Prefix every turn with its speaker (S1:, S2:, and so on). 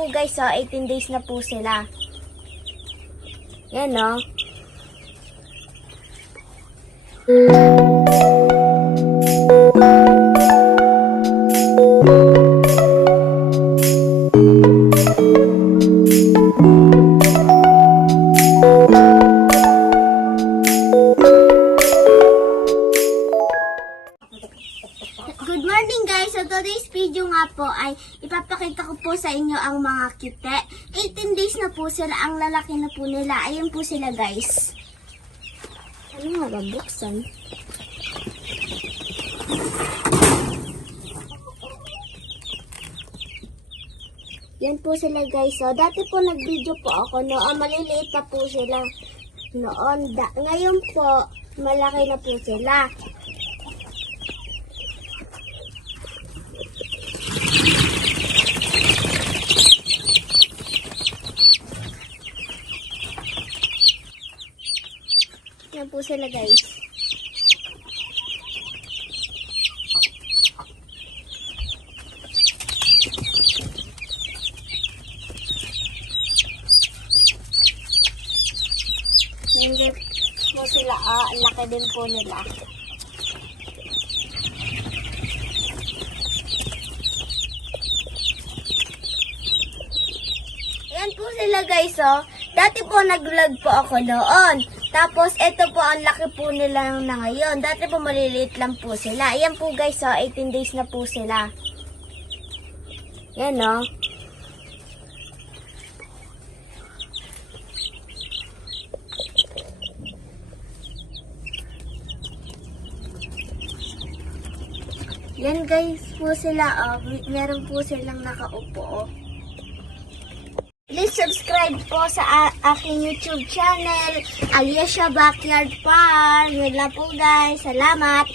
S1: po guys, so 18 days na po sila. Yan no. Good morning guys! So today's video nga po ay ipapakita ko po sa inyo ang mga kite. 18 days na po sila, ang lalaki na po nila. Ayun po sila guys. Ano nga ba buksan? Yan po sila guys. So dati po nag-video po ako noon. Maliliit pa po sila. Noon. Da- ngayon po, malaki na po sila. Yan po sila guys. Hindi po sila, ah, laki din po nila. Yan po sila guys, oh. Dati po nag-vlog po ako noon. Tapos, ito po ang laki po nila na ngayon. Dati po maliliit lang po sila. Ayan po guys, oh. 18 days na po sila. Yan, oh. Yan guys po sila, oh. Meron po silang nakaupo, oh. Please subscribe po sa aking YouTube channel, Aliasha Backyard Farm. Yun lang po guys. Salamat!